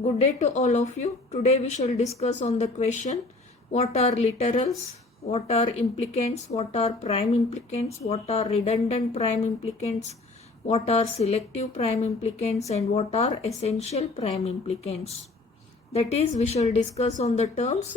Good day to all of you. Today we shall discuss on the question what are literals, what are implicants, what are prime implicants, what are redundant prime implicants, what are selective prime implicants, and what are essential prime implicants. That is, we shall discuss on the terms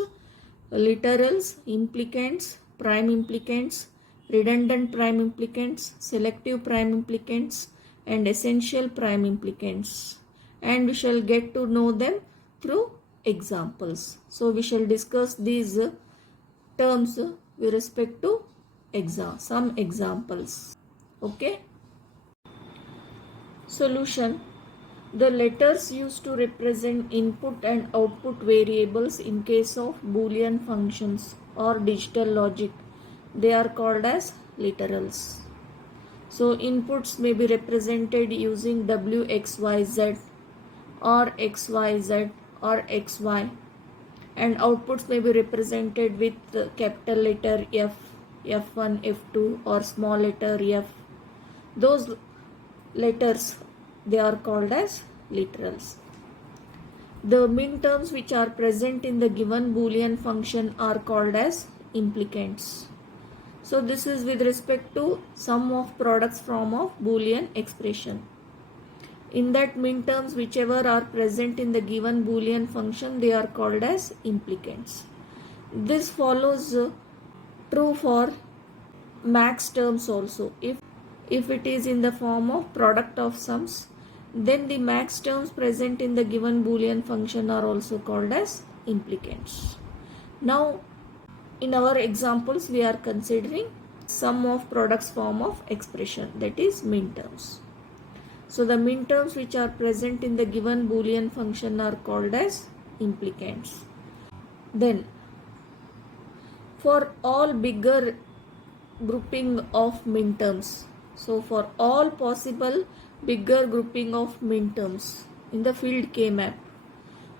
literals, implicants, prime implicants, redundant prime implicants, selective prime implicants, and essential prime implicants, and we shall get to know them through examples. So we shall discuss these terms with respect to some examples. Okay. Solution. The letters used to represent input and output variables in case of Boolean functions or digital logic, they are called as literals. So inputs may be represented using WXYZ or XYZ or XY, and outputs may be represented with capital letter F, F1, F2 or small letter F. Those letters, they are called as literals. The minterms which are present in the given Boolean function are called as implicants. So this is with respect to sum of products form of Boolean expression. In that minterms whichever are present in the given Boolean function, they are called as implicants. This follows true for max terms also. If it is in the form of product of sums, then the max terms present in the given Boolean function are also called as implicants. Now, in our examples, we are considering sum of products form of expression, that is minterms. So the minterms which are present in the given Boolean function are called as implicants. Then, for all bigger grouping of minterms, so for all possible bigger grouping of minterms in the field K-map,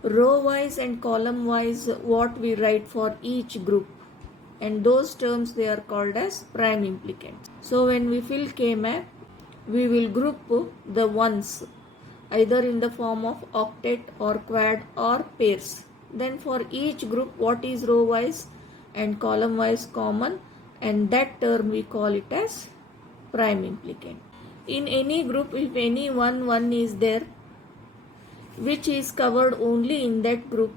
row wise and column wise what we write for each group, and those terms they are called as prime implicants. So when we fill K-map, we will group the ones either in the form of octet or quad or pairs. Then for each group what is row wise and column wise common, and that term we call it as prime implicant. In any group, if any one is there which is covered only in that group,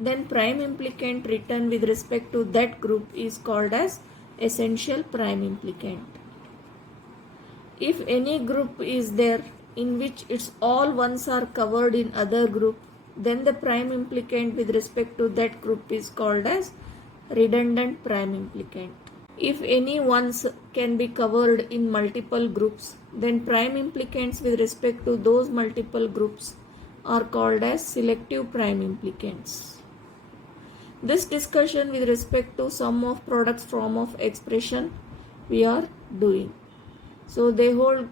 then prime implicant written with respect to that group is called as essential prime implicant. If any group is there in which its all ones are covered in other group, then the prime implicant with respect to that group is called as redundant prime implicant. If any ones can be covered in multiple groups, then prime implicants with respect to those multiple groups are called as selective prime implicants. This discussion with respect to sum of products form of expression we are doing. So they hold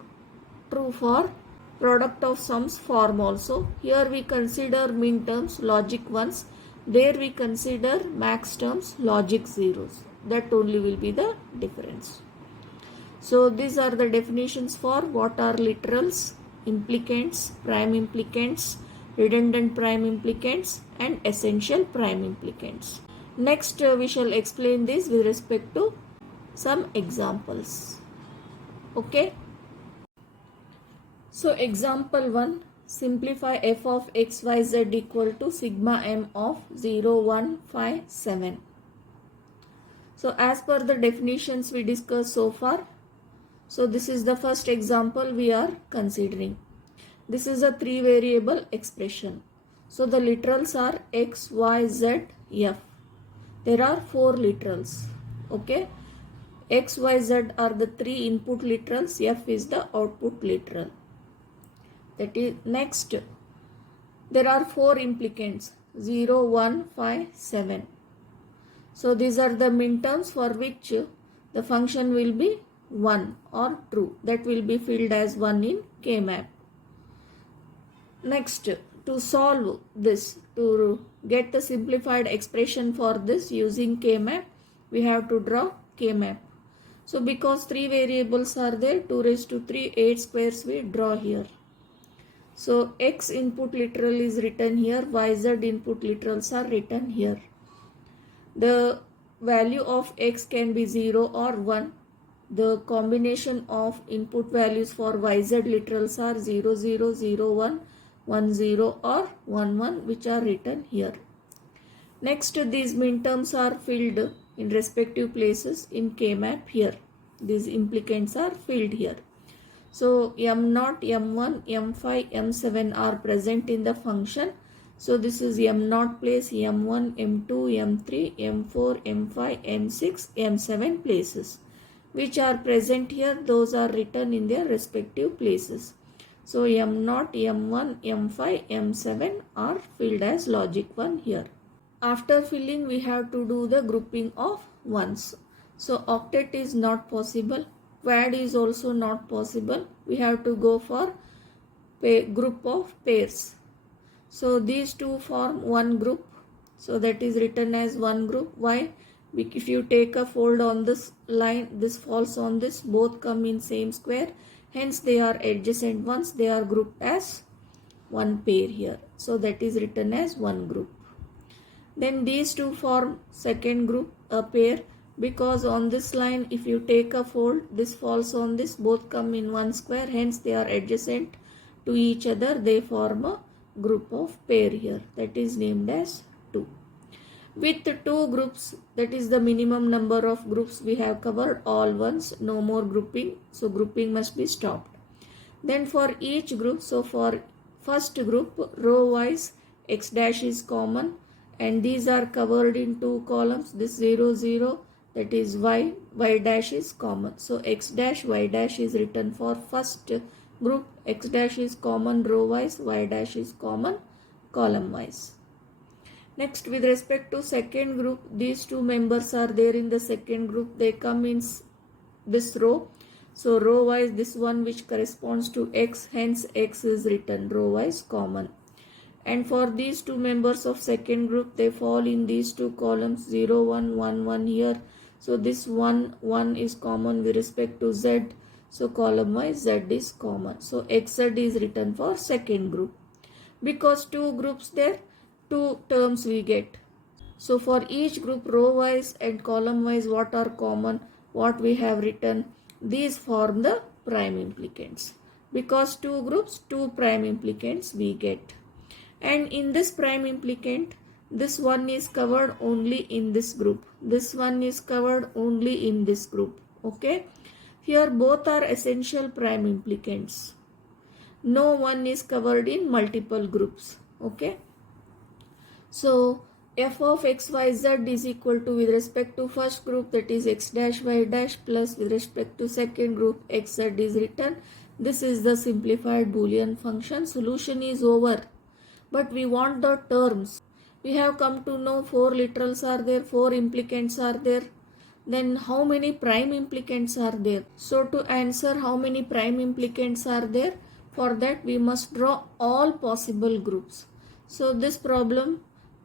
true for product of sums form also. Here we consider min terms logic ones, there we consider max terms logic zeros. That only will be the difference. So these are the definitions for what are literals, implicants, prime implicants, redundant prime implicants, and essential prime implicants. Next we shall explain this with respect to some examples. Okay. So example 1, simplify f of xyz equal to sigma m of 0, 1, 5, 7. So as per the definitions we discussed so far, so this is the first example we are considering. This is a 3 variable expression. So the literals are x, y, z, f. There are 4 literals. Okay. X, y, z are the 3 input literals, f is the output literal. That is next. There are 4 implicants 0, 1, 5, 7. So these are the minterms for which the function will be 1 or true. That will be filled as 1 in K-map. Next, to solve this, to get the simplified expression for this using K-map, we have to draw K-map. So because 3 variables are there, 2 raised to 3, 8 squares we draw here. So X input literal is written here, YZ input literals are written here. The value of X can be 0 or 1. The combination of input values for YZ literals are 0, 0, 0, 1, 1, 0 or 1, 1, which are written here. Next, these minterms are filled in respective places in K-map here. These implicants are filled here. So M0, M1, M5, M7 are present in the function. So this is M0 place, M1, M2, M3, M4, M5, M6, M7 places. Which are present here, those are written in their respective places. So M0, M1, M5, M7 are filled as logic 1 here. After filling, we have to do the grouping of ones. So octet is not possible. Quad is also not possible. We have to go for group of pairs. So these two form one group. So that is written as one group. Why? If you take a fold on this line, this falls on this, both come in same square. Hence they are adjacent ones. They are grouped as one pair here. So that is written as one group. Then these two form second group, a pair, because on this line if you take a fold, this falls on this, both come in one square, hence they are adjacent to each other, they form a group of pair here, that is named as 2. With 2 groups, that is the minimum number of groups, we have covered all ones, no more grouping, so grouping must be stopped. Then for each group, so for first group, row wise x dash is common, and these are covered in 2 columns. This 0, 0, that is y, y dash is common. So x dash, y dash is written for first group. X dash is common row wise, y dash is common column wise. Next, with respect to second group, these two members are there in the second group. They come in this row. So row wise, this one which corresponds to x, hence x is written row wise common. And for these two members of second group, they fall in these two columns 0, 1, 1, 1 here. So this 1, 1 is common with respect to z. So column wise z is common. So xz is written for second group. Because two groups there, two terms we get. So for each group, row wise and column wise, what are common, what we have written, these form the prime implicants. Because two groups, two prime implicants we get. And in this prime implicant, this one is covered only in this group. This one is covered only in this group. Okay. Here both are essential prime implicants. No one is covered in multiple groups. Okay. So f of x, y, z is equal to, with respect to first group, that is x dash, y dash, plus with respect to second group, x, z is written. This is the simplified Boolean function. Solution is over. But we want the terms. We have come to know 4 literals are there, 4 implicants are there. Then how many prime implicants are there? So to answer how many prime implicants are there, for that we must draw all possible groups. So this problem,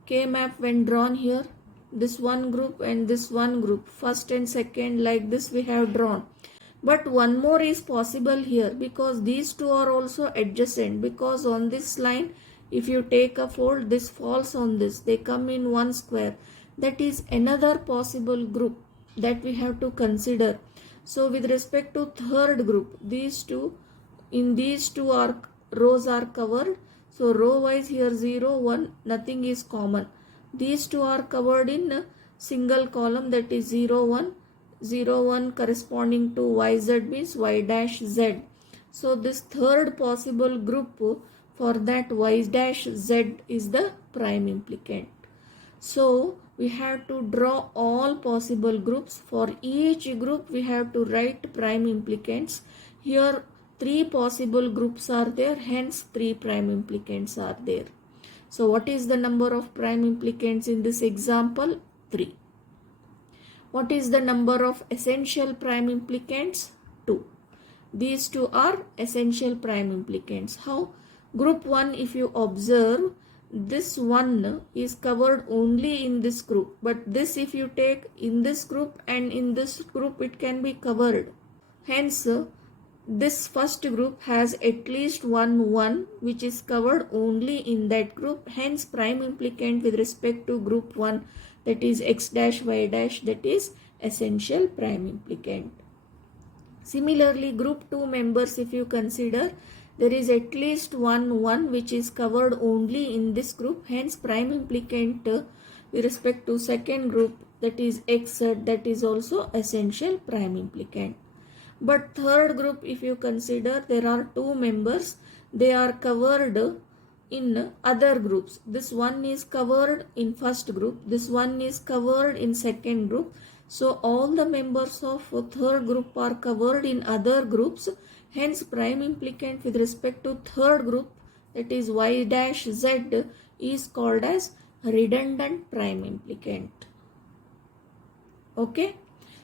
K-map when drawn here, this one group and this one group, first and second, like this we have drawn. But one more is possible here, because these two are also adjacent, because on this line, if you take a fold, this falls on this, they come in one square. That is another possible group that we have to consider. So with respect to third group, these two, in these two are rows are covered. So row wise here 0, 1, nothing is common. These two are covered in a single column, that is 0, 1. 0, 1 corresponding to yz means y dash z. So this third possible group, for that y dash z is the prime implicant. So we have to draw all possible groups. For each group we have to write prime implicants. Here 3 possible groups are there, hence 3 prime implicants are there. So what is the number of prime implicants in this example? 3. What is the number of essential prime implicants? 2. These two are essential prime implicants. How? Group 1, if you observe, this one is covered only in this group. But this, if you take in this group and in this group, it can be covered. Hence, this first group has at least one 1 which is covered only in that group, hence prime implicant with respect to group 1, that is x dash y dash, that is essential prime implicant. Similarly, group 2 members, if you consider, there is at least one 1 which is covered only in this group, hence prime implicant with respect to second group, that is xz, that is also essential prime implicant. But third group, if you consider, there are two members, they are covered in other groups. This one is covered in first group, this one is covered in second group. So all the members of third group are covered in other groups, hence prime implicant with respect to third group, that is y dash z, is called as redundant prime implicant. Okay.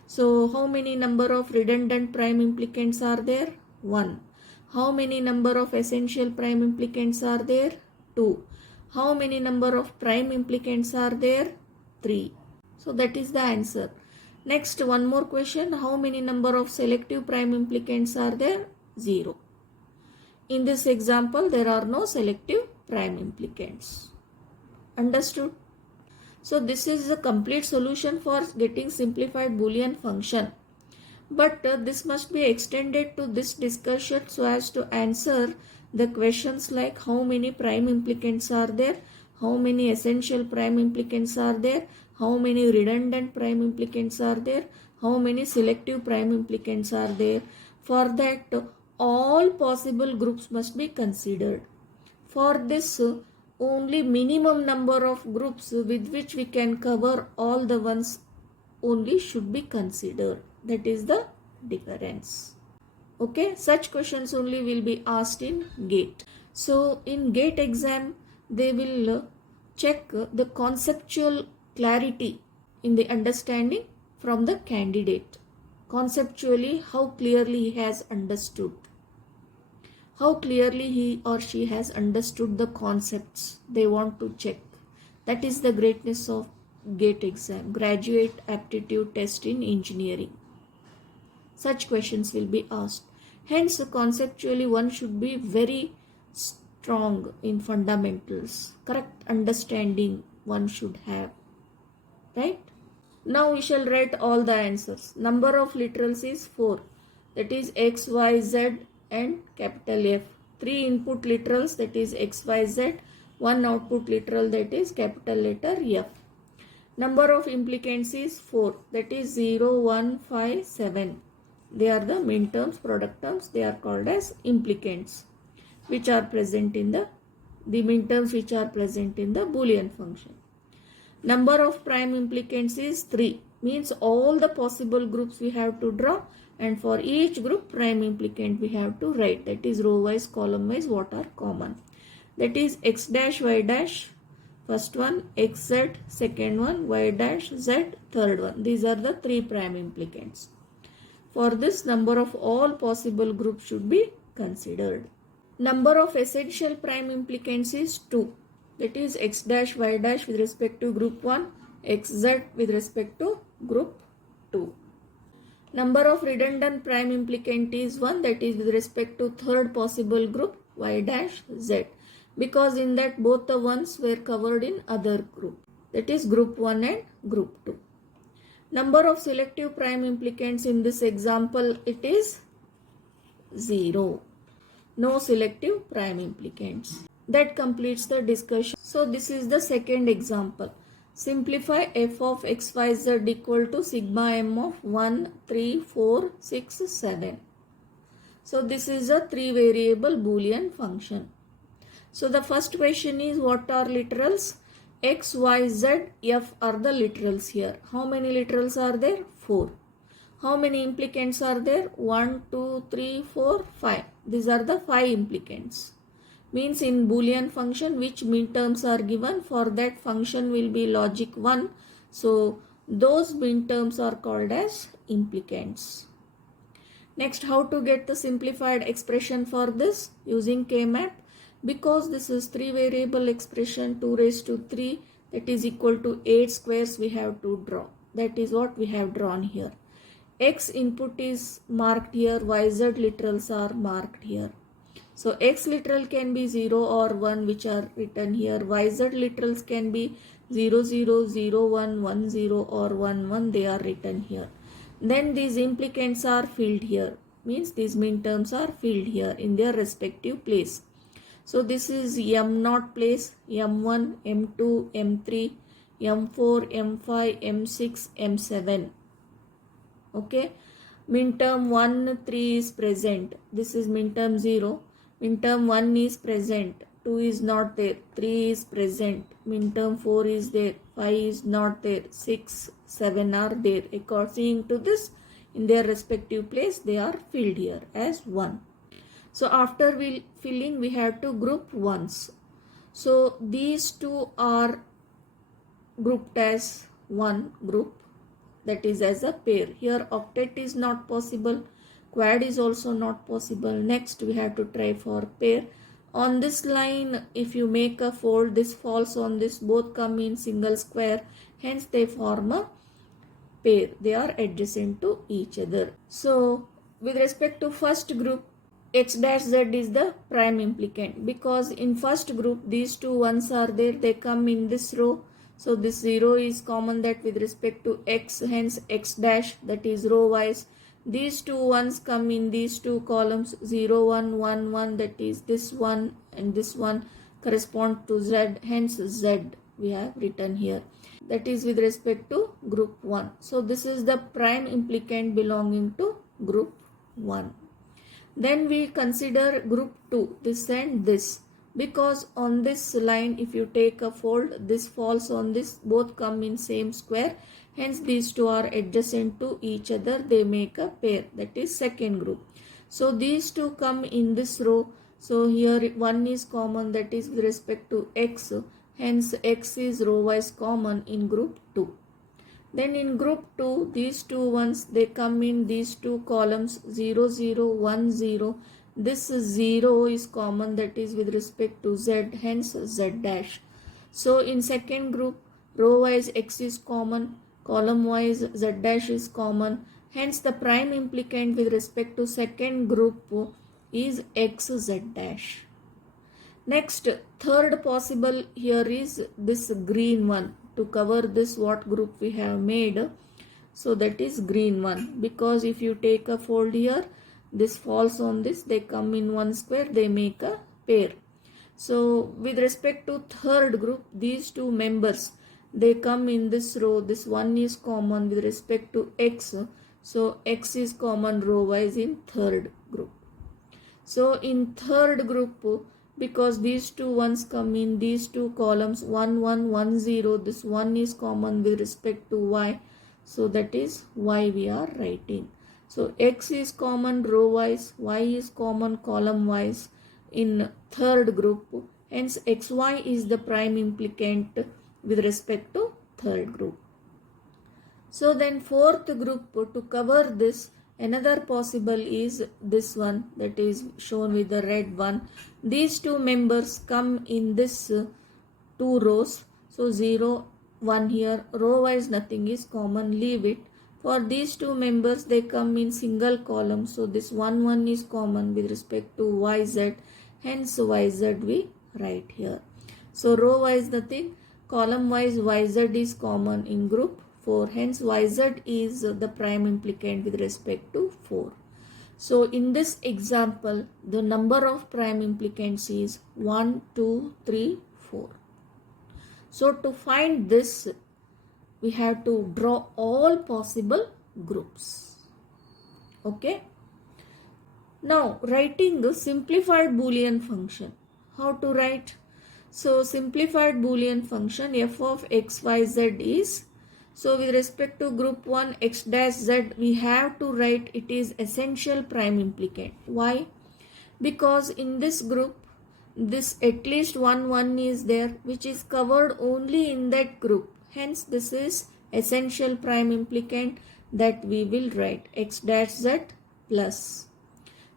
So how many number of redundant prime implicants are there? 1. How many number of essential prime implicants are there? 2. How many number of prime implicants are there? 3. So that is the answer. Next, one more question. How many number of selective prime implicants are there? 0. In this example, there are no selective prime implicants. Understood? So this is a complete solution for getting simplified Boolean function. But this must be extended to this discussion so as to answer the questions like how many prime implicants are there, how many essential prime implicants are there, how many redundant prime implicants are there, how many selective prime implicants are there. For that, all possible groups must be considered. For this, only minimum number of groups with which we can cover all the ones only should be considered. That is the difference. Okay, such questions only will be asked in GATE. So in GATE exam, they will check the conceptual clarity in the understanding from the candidate. Conceptually, how clearly he has understood. How clearly he or she has understood the concepts they want to check. That is the greatness of GATE exam, Graduate Aptitude Test in Engineering. Such questions will be asked. Hence, conceptually one should be very strong in fundamentals. Correct understanding one should have. Right? Now we shall write all the answers. Number of literals is 4. That is X, Y, Z and capital F. 3 input literals, that is X, Y, Z. 1 output literal, that is capital letter F. Number of implicants is 4. That is 0, 1, 5, 7. They are the min terms, product terms. They are called as implicants, which are present in the min terms which are present in the Boolean function. Number of prime implicants is 3. Means all the possible groups we have to draw, and for each group prime implicant we have to write. That is row wise, column wise, what are common. That is x dash, y dash, first one, xz, second one, y dash, z, third one. These are the 3 prime implicants. For this, number of all possible groups should be considered. Number of essential prime implicants is 2. That is x dash, y dash with respect to group 1, xz with respect to group 2. Number of redundant prime implicant is 1. That is with respect to third possible group, y dash, z. Because in that both the ones were covered in other group. That is group 1 and group 2. Number of selective prime implicants in this example, it is 0. No selective prime implicants. That completes the discussion. So this is the second example. Simplify f of x, y, z equal to sigma m of 1, 3, 4, 6, 7. So this is a 3 variable Boolean function. So the first question is, what are literals? X, Y, Z, F are the literals here. How many literals are there? 4. How many implicants are there? 1, 2, 3, 4, 5. These are the 5 implicants. Means in Boolean function which min terms are given, for that function will be logic 1. So those min terms are called as implicants. Next, how to get the simplified expression for this? Using K-map. Because this is 3 variable expression, 2 raised to 3, that is equal to 8 squares we have to draw. That is what we have drawn here. X input is marked here, YZ literals are marked here. So X literal can be 0 or 1, which are written here. YZ literals can be 0 0 0 1 1 0 or 1 1, they are written here. Then these implicants are filled here, means these minterms are filled here in their respective place. So this is M0 place, M1, M2, M3, M4, M5, M6, M7. Okay, minterm 1 3 is present. This is minterm 0. Minterm 1 is present, 2 is not there, 3 is present, minterm 4 is there, 5 is not there, 6, 7 are there. According to this, in their respective place, they are filled here as 1. So after filling, we have to group ones. So these two are grouped as one group, that is as a pair. Here octet is not possible, quad is also not possible. Next we have to try for pair. On this line, if you make a fold, this falls on this, both come in single square, hence they form a pair. They are adjacent to each other. So with respect to first group, X dash Z is the prime implicant, because in first group these two ones are there, they come in this row. So this 0 is common, that with respect to X, hence X dash, that is row wise. These two ones come in these two columns, 0 1 1 1, that is this one and this one correspond to Z, hence Z we have written here. That is with respect to group 1. So this is the prime implicant belonging to group 1. Then we consider group 2, this and this, because on this line if you take a fold, this falls on this, both come in same square, hence these two are adjacent to each other, they make a pair, that is second group. So these two come in this row, so here one is common, that is with respect to X, hence X is row wise common in group 2. Then in group 2, these two ones, they come in these two columns, 0 0 1 0. This 0 is common, that is with respect to Z, hence Z dash. So in second group, row wise X is common, column wise Z dash is common, hence the prime implicant with respect to second group is X Z dash. Next, third possible here is this green one. To cover this, what group we have made, so that is green one, because if you take a fold here, this falls on this, they come in one square, they make a pair. So with respect to third group, these two members, they come in this row, this one is common with respect to X, so X is common row wise in third group. So in third group, because these two ones come in these two columns, 1 1 1 0, this one is common with respect to Y, so that is Y we are writing. So X is common row wise, Y is common column wise in third group, hence XY is the prime implicant with respect to third group. So then fourth group, to cover this, another possible is this one, that is shown with the red one. These two members come in this two rows. So 0 1 here, row wise nothing is common, leave it. For these two members, they come in single column, so this 1 1 is common with respect to YZ, hence YZ we write here. So row wise nothing, column wise YZ is common in group 4, hence YZ is the prime implicant with respect to 4. So in this example, the number of prime implicants is 1 2 3 4. So to find this, we have to draw all possible groups. Okay. Now writing the simplified Boolean function. How to write? So simplified Boolean function f of x y z is, so with respect to group 1 x dash z, we have to write it is essential prime implicant. Why? Because in this group, this at least 1 1 is there, which is covered only in that group. Hence this is essential prime implicant that we will write x dash z plus.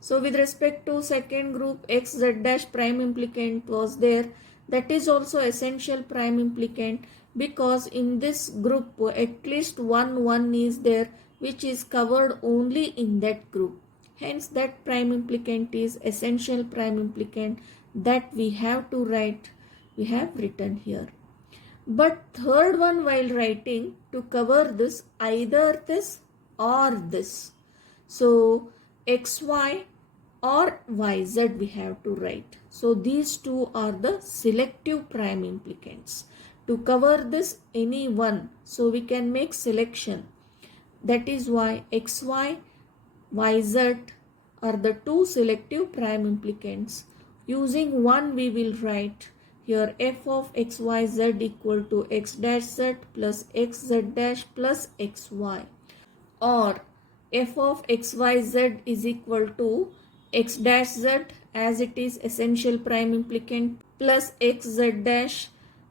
So with respect to second group, x z dash prime implicant was there, that is also essential prime implicant, because in this group at least 1 1 is there, which is covered only in that group. Hence that prime implicant is essential prime implicant that we have to write, we have written here. But third one, while writing, to cover this, either this or this. So XY or YZ we have to write. So these two are the selective prime implicants. To cover this, any one, so we can make selection. That is why XY, YZ are the two selective prime implicants. Using one we will write here f of xyz equal to x dash z plus xz dash plus xy, or f of xyz is equal to x dash z as it is essential prime implicant plus xz dash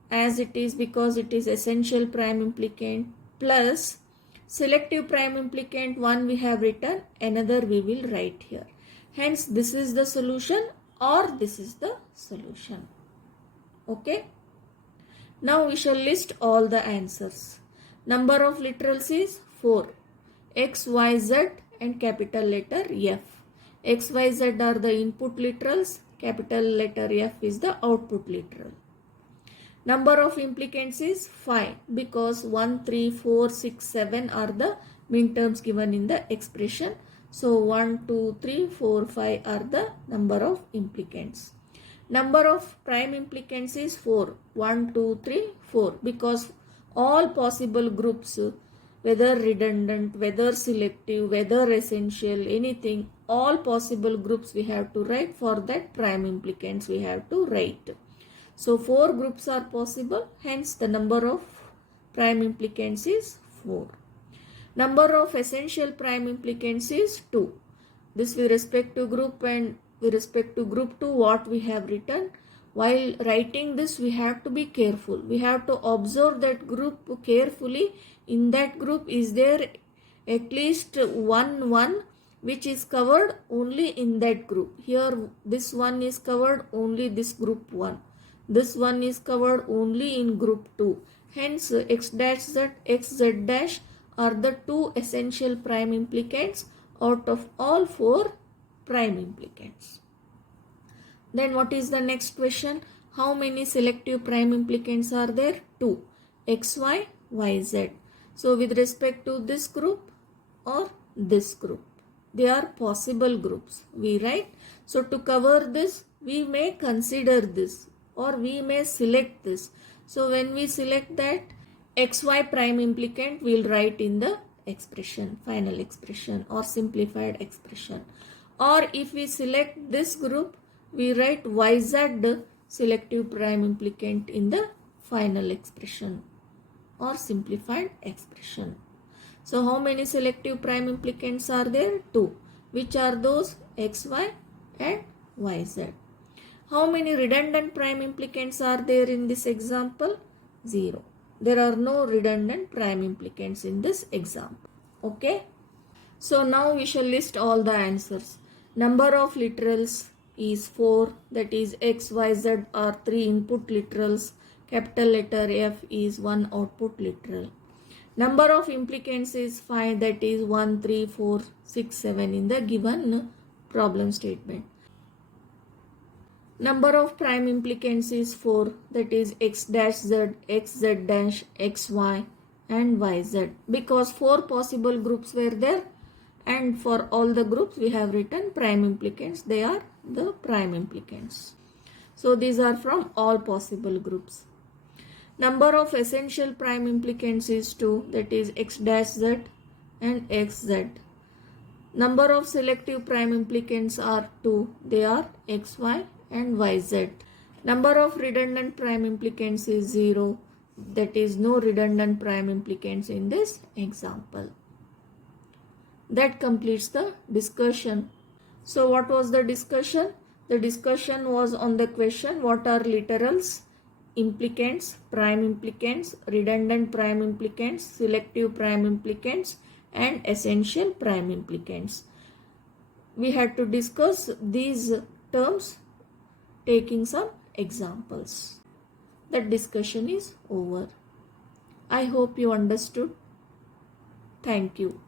as it is because it is essential prime implicant plus selective prime implicant, one we have written, another we will write here. Hence this is the solution or this is the solution. Okay. Now we shall list all the answers. Number of literals is 4. X, Y, Z and capital letter F. X, Y, Z are the input literals. Capital letter F is the output literal. Number of implicants is 5 because 1, 3, 4, 6, 7 are the minterms given in the expression. So 1, 2, 3, 4, 5 are the number of implicants. Number of prime implicants is 4. 1, 2, 3, 4 because all possible groups, whether redundant, whether selective, whether essential, anything, all possible groups we have to write. For that prime implicants we have to write. So 4 groups are possible, hence the number of prime implicants is 4. Number of essential prime implicants is 2. This with respect to group, and with respect to group 2 what we have written. While writing this we have to be careful. We have to observe that group carefully. In that group is there at least one which is covered only in that group. Here this one is covered only this group 1. This one is covered only in group 2. Hence x dash z, x z dash are the 2 essential prime implicants out of all 4 prime implicants. Then what is the next question? How many selective prime implicants are there? 2. XY, YZ. So with respect to this group or this group, they are possible groups. We write. So to cover this, we may consider this or we may select this. So when we select that, XY prime implicant we will write in the expression, final expression or simplified expression. Or if we select this group, we write YZ selective prime implicant in the final expression or simplified expression. So how many selective prime implicants are there? 2. Which are those? XY and YZ. How many redundant prime implicants are there in this example? 0. There are no redundant prime implicants in this example. Okay. So now we shall list all the answers. Number of literals is 4, that is x, y, z are 3 input literals. Capital letter F is 1 output literal. Number of implicants is 5, that is 1, 3, 4, 6, 7 in the given problem statement. Number of prime implicants is 4, that is x dash z, x z dash, x y and y z, because 4 possible groups were there and for all the groups we have written prime implicants, they are the prime implicants. So these are from all possible groups. Number of essential prime implicants is 2, that is x dash z and x z. Number of selective prime implicants are 2, they are x, y and yz. Number of redundant prime implicants is 0, that is no redundant prime implicants in this example. That completes the discussion. So what was the discussion? The discussion was on the question what are literals, implicants, prime implicants, redundant prime implicants, selective prime implicants and essential prime implicants. We had to discuss these terms taking some examples. That discussion is over. I hope you understood. Thank you.